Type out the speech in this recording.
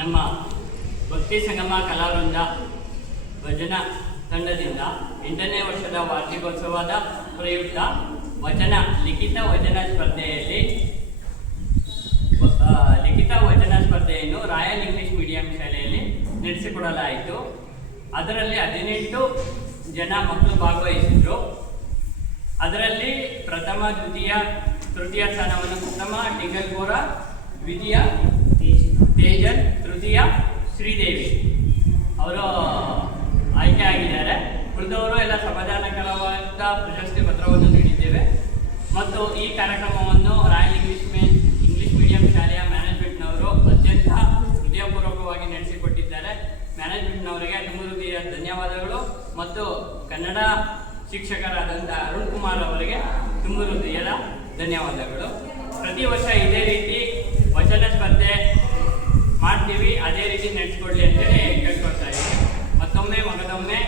ನಮ್ಮ ಭಕ್ತಿ ಸಂಗಮ ಕಲಾವೃಂದ ಭಜನಾ ತಂಡದಿಂದ 8ನೇ ವರ್ಷದ ವಾರ್ಷಿಕೋತ್ಸವದ ಪ್ರಯುಕ್ತ ಲಿಖಿತ ವಚನ ಸ್ಪರ್ಧೆಯನ್ನು ರಾಯಲ್ ಇಂಗ್ಲಿಷ್ ಮೀಡಿಯಂ ಶಾಲೆಯಲ್ಲಿ ನಡೆಸಿಕೊಡಲಾಯಿತು. ಅದರಲ್ಲಿ 18 ಜನ ಮಕ್ಕಳು ಭಾಗವಹಿಸಿದ್ರು. ಅದರಲ್ಲಿ ಪ್ರಥಮ, ದ್ವಿತೀಯ, ತೃತೀಯ ಸ್ಥಾನವನ್ನು ಪ್ರಥಮ ಟಿಂಗಲ್ಪುರ, ದ್ವಿತೀಯ ತೇಜನ್, ತೃತೀಯ ಶ್ರೀದೇವಿ ಅವರು ಆಯ್ಕೆ ಆಗಿದ್ದಾರೆ. ಉಳಿದವರು ಎಲ್ಲ ಸಮಾಧಾನಕರವಾದ ಪ್ರಶಸ್ತಿ ಪತ್ರವನ್ನು ನೀಡಿದ್ದೇವೆ. ಮತ್ತು ಈ ಕಾರ್ಯಕ್ರಮವನ್ನು ರಾಯಲ್ ಇಂಗ್ಲಿಷ್ ಮೀಡಿಯಂ ಶಾಲೆಯ ಮ್ಯಾನೇಜ್ಮೆಂಟ್ನವರು ಅತ್ಯಂತ ಹೃದಯಪೂರ್ವಕವಾಗಿ ನಡೆಸಿಕೊಟ್ಟಿದ್ದಾರೆ. ಮ್ಯಾನೇಜ್ಮೆಂಟ್ನವರಿಗೆ ತುಂಬ ಧನ್ಯವಾದಗಳು ಮತ್ತು ಕನ್ನಡ ಶಿಕ್ಷಕರಾದಂಥ ಅರುಣ್ ಕುಮಾರ್ ಅವರಿಗೆ ತುಂಬ ಹೃದಯದ ಧನ್ಯವಾದಗಳು. ಪ್ರತಿ ವರ್ಷ ಇದೇ ರೀತಿ ವಚನ ಸ್ಪರ್ಧೆ ಮಾಡ್ತೀವಿ, ಅದೇ ರೀತಿ ನಡೆಸ್ಕೊಡ್ಲಿ ಅಂತೇಳಿ ಕೇಳ್ಕೊಳ್ತಾ ಇದ್ದೀವಿ. ಮತ್ತೊಮ್ಮೆ